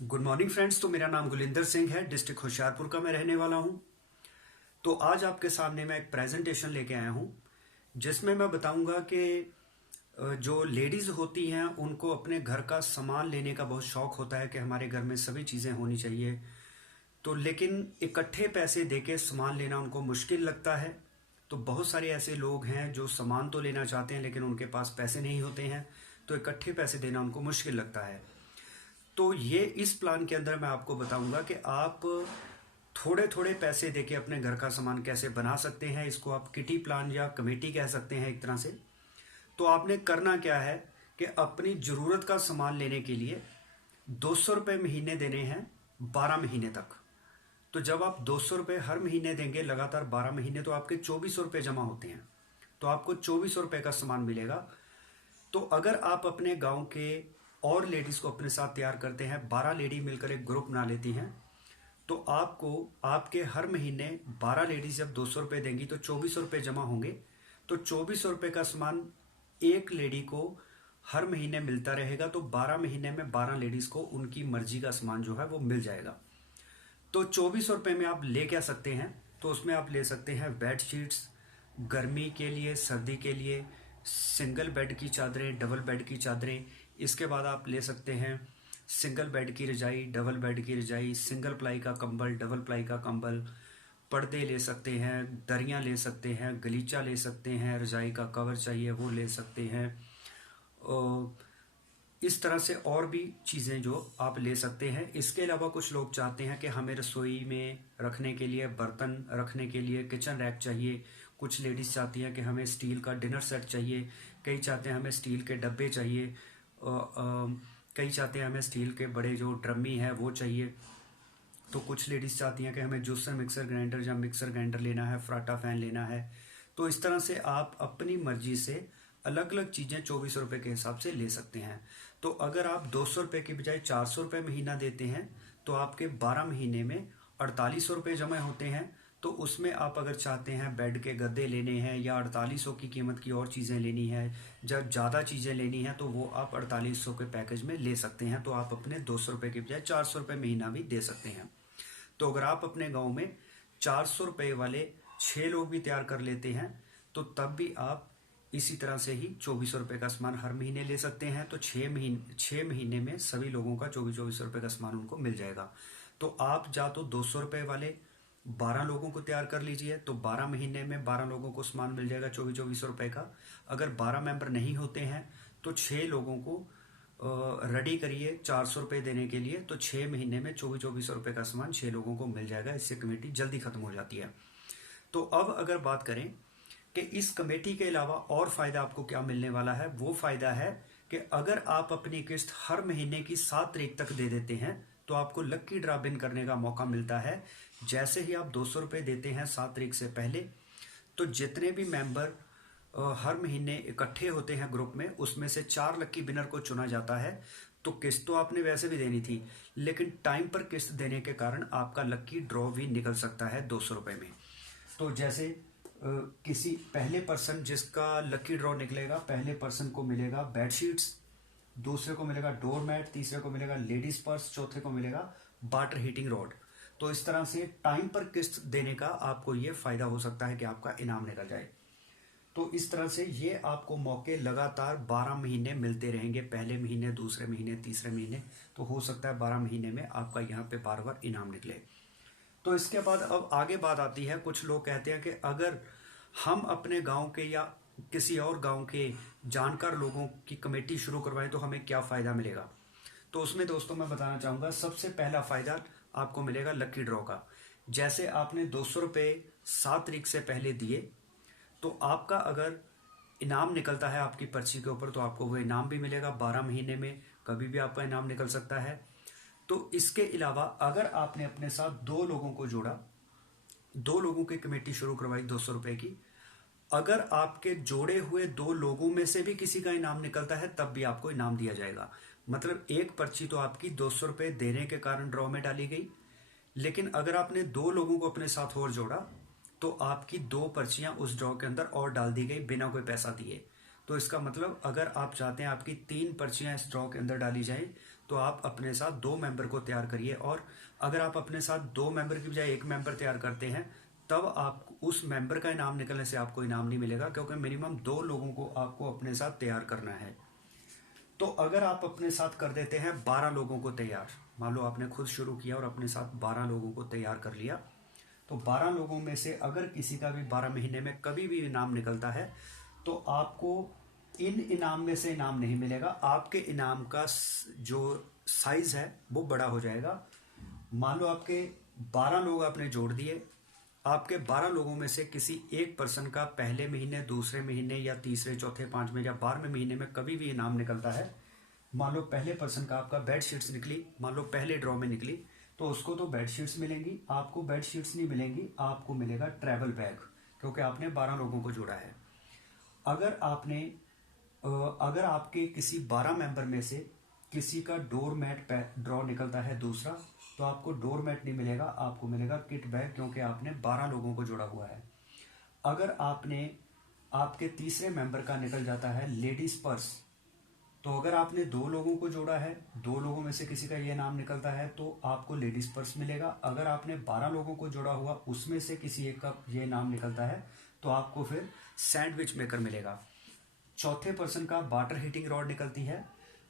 Good morning friends. तो मेरा नाम गुलिंदर सिंह है, डिस्ट्रिक्ट होशियारपुर का मैं रहने वाला हूं। तो आज आपके सामने मैं एक प्रेजेंटेशन लेके आया हूं जिसमें मैं बताऊंगा कि जो लेडीज़ होती हैं उनको अपने घर का सामान लेने का बहुत शौक होता है कि हमारे घर में सभी चीज़ें होनी चाहिए। तो लेकिन इकट्ठे पैसे देके सामान लेना उनको मुश्किल लगता है। तो बहुत सारे ऐसे लोग हैं जो सामान तो लेना चाहते हैं लेकिन उनके पास पैसे नहीं होते हैं, तो इकट्ठे पैसे देना उनको मुश्किल लगता है। तो ये इस प्लान के अंदर मैं आपको बताऊंगा कि आप थोड़े थोड़े पैसे देके अपने घर का सामान कैसे बना सकते हैं। इसको आप किटी प्लान या कमेटी कह सकते हैं एक तरह से। तो आपने करना क्या है कि अपनी ज़रूरत का सामान लेने के लिए 200 रुपये महीने देने हैं 12 महीने तक। तो जब आप 200 रुपये हर महीने देंगे लगातार 12 महीने, तो आपके 2400 रुपये जमा होते हैं। तो आपको 2400 रुपये का सामान मिलेगा। तो अगर आप अपने गांव के और लेडीज़ को अपने साथ तैयार करते हैं, 12 लेडी मिलकर एक ग्रुप बना लेती हैं, तो आपको आपके हर महीने 12 लेडीज जब 200 रुपये देंगी तो 2400 रुपये जमा होंगे। तो 2400 रुपये का सामान एक लेडी को हर महीने मिलता रहेगा। तो 12 महीने में 12 लेडीज़ को उनकी मर्जी का सामान जो है वो मिल जाएगा। तो 2400 रुपये में आप ले क्या सकते हैं? तो उसमें आप ले सकते हैं बेड शीट्स, गर्मी के लिए, सर्दी के लिए सिंगल बेड की चादरें, डबल बेड की चादरें। इसके बाद आप ले सकते हैं सिंगल बेड की रजाई, डबल बेड की रजाई, सिंगल प्लाई का कंबल, डबल प्लाई का कंबल, पर्दे ले सकते हैं, दरियाँ ले सकते हैं, गलीचा ले सकते हैं, रजाई का कवर चाहिए वो ले सकते हैं। इस तरह से और भी चीज़ें जो आप ले सकते हैं। इसके अलावा कुछ लोग चाहते हैं कि हमें रसोई में रखने के लिए, बर्तन रखने के लिए किचन रैक चाहिए। कुछ लेडीज़ चाहती हैं कि हमें स्टील का डिनर सेट चाहिए। कई चाहते हैं हमें स्टील के डब्बे चाहिए। कई चाहते हैं हमें स्टील के बड़े जो ड्रमी है वो चाहिए। तो कुछ लेडीज़ चाहती हैं कि हमें जूसर मिक्सर ग्राइंडर या मिक्सर ग्राइंडर लेना है, फराटा फैन लेना है। तो इस तरह से आप अपनी मर्जी से अलग अलग चीज़ें 2400 रुपये के हिसाब से ले सकते हैं। तो अगर आप 200 रुपये की बजाय 400 रुपये महीना देते हैं तो आपके 12 महीने में 4800 रुपये जमा होते हैं। तो उसमें आप अगर चाहते हैं बेड के गद्दे लेने हैं या 4800 की कीमत की और चीज़ें लेनी है, जब ज़्यादा चीज़ें लेनी है तो वो आप 4800 के पैकेज में ले सकते हैं। तो आप अपने 200 रुपये की बजाय 400 रुपये महीना भी दे सकते हैं। तो अगर आप अपने गांव में 400 रुपये वाले 6 लोग भी तैयार कर लेते हैं तो तब भी आप इसी तरह से ही 2400 रुपये का सामान हर महीने ले सकते हैं। तो 6 महीने में सभी लोगों का 2400 रुपये का सामान उनको मिल जाएगा। तो आप या तो 200 रुपये वाले 12 लोगों को तैयार कर लीजिए, तो 12 महीने में 12 लोगों को सामान मिल जाएगा 2400 रुपये का। अगर 12 मेंबर नहीं होते हैं तो 6 लोगों को रेडी करिए 400 रुपये देने के लिए। तो 6 महीने में 2400 रुपये का सामान 6 लोगों को मिल जाएगा। इससे कमेटी जल्दी खत्म हो जाती है। तो अब अगर बात करें कि इस कमेटी के अलावा और फ़ायदा आपको क्या मिलने वाला है, वो फ़ायदा है कि अगर आप अपनी किस्त हर महीने की 7 तारीख तक दे देते हैं तो आपको लक्की ड्रा विन करने का मौका मिलता है। जैसे ही आप 200 रुपये देते हैं 7 तारीख से पहले, तो जितने भी मेंबर हर महीने इकट्ठे होते हैं ग्रुप में, उसमें से 4 लक्की विनर को चुना जाता है। तो किस्त तो आपने वैसे भी देनी थी, लेकिन टाइम पर किस्त देने के कारण आपका लक्की ड्रॉ भी निकल सकता है 200 रुपये में। तो जैसे किसी पहले पर्सन जिसका लकी ड्रॉ निकलेगा, पहले पर्सन को मिलेगा बेडशीट्स, दूसरे को मिलेगा डोर मैट, तीसरे को मिलेगा लेडीज पर्स, चौथे को मिलेगा वाटर हीटिंग रॉड। तो इस तरह से टाइम पर किस्त देने का आपको ये फायदा हो सकता है कि आपका इनाम निकल जाए। तो इस तरह से ये आपको मौके लगातार 12 महीने मिलते रहेंगे। पहले महीने, दूसरे महीने, तीसरे महीने, तो हो सकता है 12 महीने में आपका यहाँ पे बार बार इनाम निकले। तो इसके बाद अब आगे बात आती है, कुछ लोग कहते हैं कि अगर हम अपने गांव के या किसी और गांव के जानकार लोगों की कमेटी शुरू करवाएं तो हमें क्या फ़ायदा मिलेगा। तो उसमें दोस्तों मैं बताना चाहूँगा, सबसे पहला फ़ायदा आपको मिलेगा लकी ड्रॉ का। जैसे आपने 200 रुपये 7 तारीख से पहले दिए, तो आपका अगर इनाम निकलता है आपकी पर्ची के ऊपर तो आपको वो इनाम भी मिलेगा। 12 महीने में कभी भी आपका इनाम निकल सकता है। तो इसके अलावा अगर आपने अपने साथ 2 लोगों को जोड़ा, 2 लोगों की कमेटी शुरू करवाई 200 रुपये की, अगर आपके जोड़े हुए 2 लोगों में से भी किसी का इनाम निकलता है तब भी आपको इनाम दिया जाएगा। मतलब एक पर्ची तो आपकी 200 रुपये देने के कारण ड्रॉ में डाली गई, लेकिन अगर आपने 2 लोगों को अपने साथ और जोड़ा तो आपकी 2 पर्चियां उस ड्रॉ के अंदर और डाल दी गई बिना कोई पैसा दिए। तो इसका मतलब अगर आप चाहते हैं आपकी 3 पर्चियां इस ड्रॉ के अंदर डाली जाए तो आप अपने साथ 2 मेंबर को तैयार करिए। और अगर आप अपने साथ 2 मेंबर की बजाय 1 मेंबर तैयार करते हैं, तब आप उस मेंबर का इनाम निकलने से आपको इनाम नहीं मिलेगा, क्योंकि मिनिमम 2 लोगों को आपको अपने साथ तैयार करना है। तो अगर आप अपने साथ कर देते हैं 12 लोगों को तैयार, मान लो आपने खुद शुरू किया और अपने साथ 12 लोगों को तैयार कर लिया, तो 12 लोगों में से अगर किसी का भी 12 महीने में कभी भी इनाम निकलता है, तो आपको इन इनाम में से इनाम नहीं मिलेगा, आपके इनाम का जो साइज है वो बड़ा हो जाएगा। मान लो आपके 12 लोग आपने जोड़ दिए, आपके 12 लोगों में से किसी एक पर्सन का पहले महीने, दूसरे महीने या तीसरे, चौथे, पांचवें या 12वें महीने में कभी भी इनाम निकलता है। मान लो पहले पर्सन का आपका बेड शीट्स निकली, मान लो पहले ड्रॉ में निकली, तो उसको तो बेड शीट्स मिलेंगी, आपको बेड शीट्स नहीं मिलेंगी, आपको मिलेगा ट्रैवल बैग, क्योंकि आपने 12 लोगों को जोड़ा है। अगर आपने अगर आपके किसी 12 मेंबर में से किसी का डोर मैट ड्रॉ निकलता है दूसरा, तो आपको डोर मैट नहीं मिलेगा, आपको मिलेगा किट बैग, क्योंकि आपने 12 लोगों को जोड़ा हुआ है। अगर आपके तीसरे मेंबर का निकल जाता है लेडीज पर्स, तो अगर आपने 2 लोगों को जोड़ा है, 2 लोगों में से किसी का ये नाम निकलता है, तो आपको लेडीज पर्स मिलेगा। अगर आपने 12 लोगों को जोड़ा हुआ, उसमें से किसी एक का ये नाम निकलता है, तो आपको फिर सैंडविच मेकर मिलेगा। चौथे पर्सन का वाटर हीटिंग रॉड निकलती है,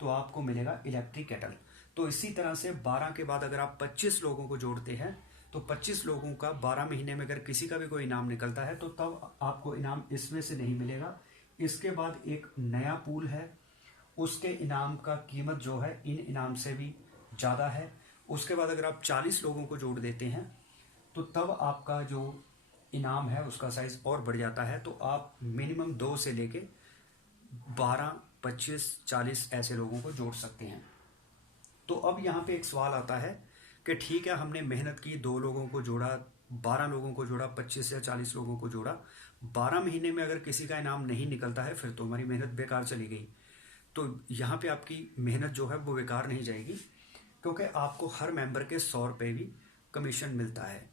तो आपको मिलेगा इलेक्ट्रिक केटल। तो इसी तरह से 12 के बाद अगर आप 25 लोगों को जोड़ते हैं, तो 25 लोगों का 12 महीने में अगर किसी का भी कोई इनाम निकलता है, तो तब आपको इनाम इसमें से नहीं मिलेगा। इसके बाद एक नया पूल है, उसके इनाम का कीमत जो है इन इनाम से भी ज़्यादा है। उसके बाद अगर आप 40 लोगों को जोड़ देते हैं, तो तब आपका जो इनाम है उसका साइज और बढ़ जाता है। तो आप मिनिमम 2 से लेके 12, 25, 40 ऐसे लोगों को जोड़ सकते हैं। तो अब यहाँ पे एक सवाल आता है कि ठीक है, हमने मेहनत की, 2 लोगों को जोड़ा, 12 लोगों को जोड़ा, 25 या 40 लोगों को जोड़ा, 12 महीने में अगर किसी का इनाम नहीं निकलता है, फिर तो हमारी मेहनत बेकार चली गई। तो यहाँ पे आपकी मेहनत जो है वो बेकार नहीं जाएगी, क्योंकि आपको हर मेंबर के 100 रुपये भी कमीशन मिलता है।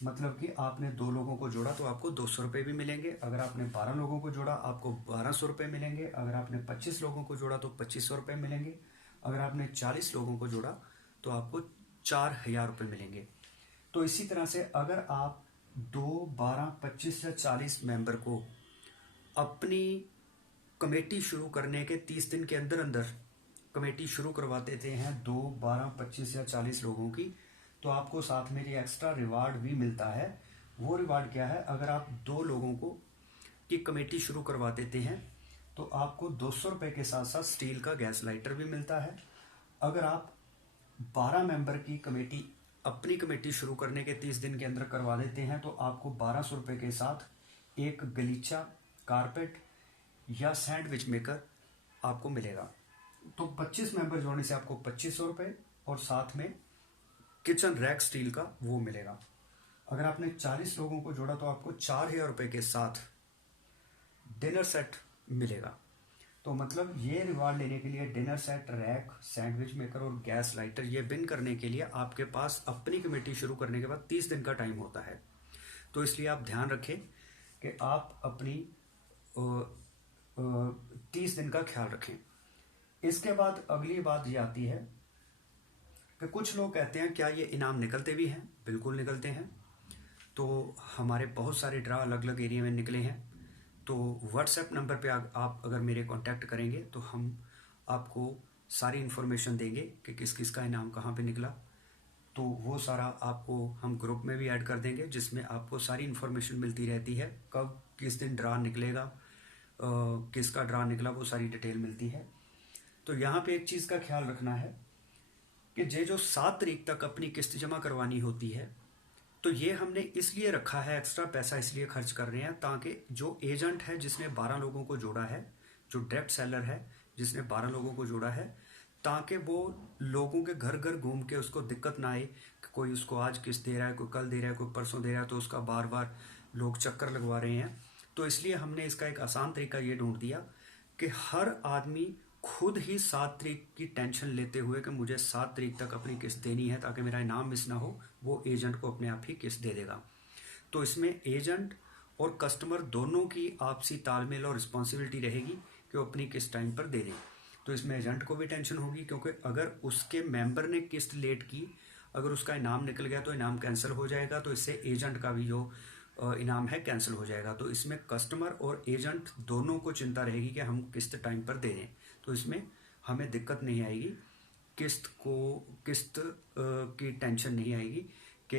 मतलब कि आपने 2 लोगों को जोड़ा तो आपको 200 रुपये भी मिलेंगे, अगर आपने 12 लोगों को जोड़ा आपको 1200 रुपये मिलेंगे, अगर आपने 25 लोगों को जोड़ा तो 2500 रुपये मिलेंगे, अगर आपने 40 लोगों को जोड़ा तो आपको 4000 रुपये मिलेंगे। तो इसी तरह से अगर आप 2, 12, 25 या 40 मेंबर को अपनी कमेटी शुरू करने के 30 दिन के अंदर अंदर कमेटी शुरू करवा देते हैं 2, 12, 25 या 40 लोगों की, तो आपको साथ में ये एक्स्ट्रा रिवार्ड भी मिलता है। वो रिवार्ड क्या है? अगर आप 2 लोगों को की कमेटी शुरू करवा देते हैं, तो आपको 200 रुपये के साथ साथ स्टील का गैस लाइटर भी मिलता है। अगर आप 12 मेंबर की कमेटी अपनी कमेटी शुरू करने के 30 दिन के अंदर करवा देते हैं, तो आपको 1200 रुपये के साथ एक गलीचा, कारपेट या सैंडविच मेकर आपको मिलेगा। तो 25 मेंबर जोड़ने से आपको 2500 रुपये और साथ में किचन रैक स्टील का वो मिलेगा। अगर आपने 40 लोगों को जोड़ा तो आपको 4000 रुपये के साथ डिनर सेट मिलेगा। तो मतलब ये रिवार्ड लेने के लिए dinner set, rack, sandwich maker और गैस लाइटर ये विन करने के लिए आपके पास अपनी कमेटी शुरू करने के बाद 30 दिन का टाइम होता है। तो इसलिए आप ध्यान रखें कि आप अपनी 30 दिन का ख्याल रखें। इसके बाद अगली बात ये आती है कि कुछ लोग कहते हैं क्या ये इनाम निकलते भी हैं? बिल्कुल निकलते हैं। तो हमारे बहुत सारे ड्रा अलग अलग एरिया में निकले हैं। तो व्हाट्सएप नंबर पे आप अगर मेरे कांटेक्ट करेंगे तो हम आपको सारी इन्फॉर्मेशन देंगे कि किस किस का इनाम कहाँ पे निकला। तो वो सारा आपको हम ग्रुप में भी ऐड कर देंगे, जिसमें आपको सारी इन्फॉर्मेशन मिलती रहती है, कब किस दिन ड्रा निकलेगा, किसका ड्रा निकला, वो सारी डिटेल मिलती है। तो यहाँ पे एक चीज़ का ख्याल रखना है कि जो 7 तारीख तक अपनी किस्त जमा करवानी होती है, तो ये हमने इसलिए रखा है, एक्स्ट्रा पैसा इसलिए खर्च कर रहे हैं ताकि जो एजेंट है जिसने 12 लोगों को जोड़ा है, जो डायरेक्ट सेलर है जिसने 12 लोगों को जोड़ा है, ताकि वो लोगों के घर घर घूम के उसको दिक्कत ना आए कि कोई उसको आज किस्त दे रहा है, कोई कल दे रहा है, कोई परसों दे रहा है, तो उसका बार बार लोग चक्कर लगवा रहे हैं। तो इसलिए हमने इसका एक आसान तरीका ये ढूंढ दिया कि हर आदमी खुद ही 7 तारीख की टेंशन लेते हुए कि मुझे 7 तारीख तक अपनी किस्त देनी है ताकि मेरा इनाम मिस ना हो, वो एजेंट को अपने आप ही किस्त दे देगा। तो इसमें एजेंट और कस्टमर दोनों की आपसी तालमेल और रिस्पॉन्सिबिलिटी रहेगी कि वो अपनी किस्त टाइम पर दे दें। तो इसमें एजेंट को भी टेंशन होगी, क्योंकि अगर उसके मेंबर ने किस्त लेट की, अगर उसका इनाम निकल गया तो इनाम कैंसिल हो जाएगा, तो इससे एजेंट का भी जो इनाम है कैंसिल हो जाएगा। तो इसमें कस्टमर और एजेंट दोनों को चिंता रहेगी कि हम किस्त टाइम पर दे दें, तो इसमें हमें दिक्कत नहीं आएगी, किस्त की टेंशन नहीं आएगी कि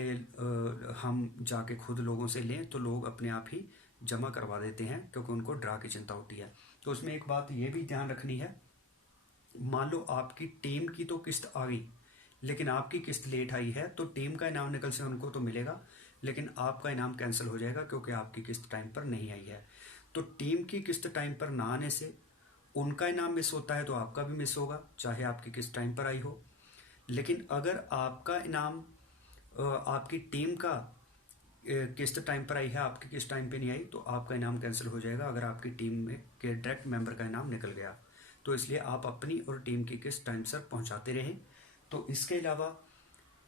हम जाके खुद लोगों से लें, तो लोग अपने आप ही जमा करवा देते हैं क्योंकि उनको ड्रा की चिंता होती है। तो उसमें एक बात ये भी ध्यान रखनी है, मान लो आपकी टीम की तो किस्त आ गई लेकिन आपकी किस्त लेट आई है, तो टीम का इनाम निकल से उनको तो मिलेगा, लेकिन आपका इनाम कैंसिल हो जाएगा क्योंकि आपकी किस्त टाइम पर नहीं आई है। तो टीम की किस्त टाइम पर ना आने से उनका इनाम मिस होता है तो आपका भी मिस होगा, चाहे आपकी किस्त टाइम पर आई हो। लेकिन अगर आपका इनाम आपकी टीम का किस्त टाइम पर आई है, आपकी किस्त टाइम पे नहीं आई, तो आपका इनाम कैंसिल हो जाएगा अगर आपकी टीम में के डायरेक्ट मेंबर का इनाम निकल गया। तो इसलिए आप अपनी और टीम की किस्त टाइम से पहुंचाते रहें। तो इसके अलावा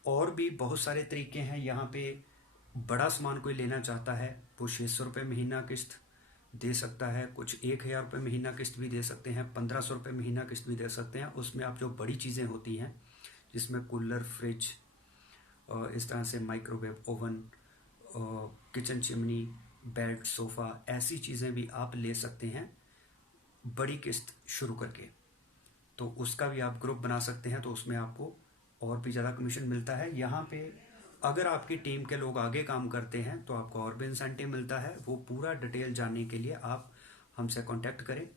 और भी बहुत सारे तरीके हैं। यहाँ पे बड़ा सामान कोई लेना चाहता है वो 600 रुपये महीना किस्त दे सकता है, कुछ 1000 रुपये महीना किस्त भी दे सकते हैं, 1500 रुपये महीना किस्त भी दे सकते हैं। उसमें आप जो बड़ी चीज़ें होती हैं जिसमें कूलर, फ्रिज, इस तरह से microwave oven, kitchen chimney, bed, sofa, ऐसी चीज़ें भी आप ले सकते हैं बड़ी किस्त शुरू करके। तो उसका भी आप ग्रुप बना सकते हैं, तो उसमें आपको और भी ज़्यादा कमीशन मिलता है। यहाँ पे अगर आपकी टीम के लोग आगे काम करते हैं तो आपको और भी इंसेंटिव मिलता है। वो पूरा डिटेल जानने के लिए आप हमसे कांटेक्ट करें।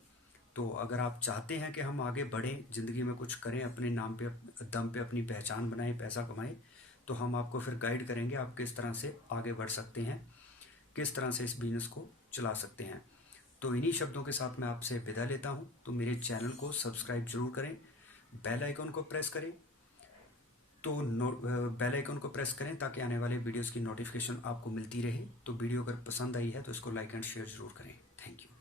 तो अगर आप चाहते हैं कि हम आगे बढ़ें, ज़िंदगी में कुछ करें, अपने नाम पे दम पे अपनी पहचान बनाएं, पैसा कमाएं, तो हम आपको फिर गाइड करेंगे आप किस तरह से आगे बढ़ सकते हैं, किस तरह से इस बिजनेस को चला सकते हैं। तो इन्हीं शब्दों के साथ मैं आपसे विदा लेता हूं। तो मेरे चैनल को सब्सक्राइब जरूर करें, बेल आइकन को प्रेस करें, तो बेल आइकन को प्रेस करें ताकि आने वाले वीडियोस की नोटिफिकेशन आपको मिलती रहे। तो वीडियो अगर पसंद आई है तो इसको लाइक एंड शेयर जरूर करें। Thank you.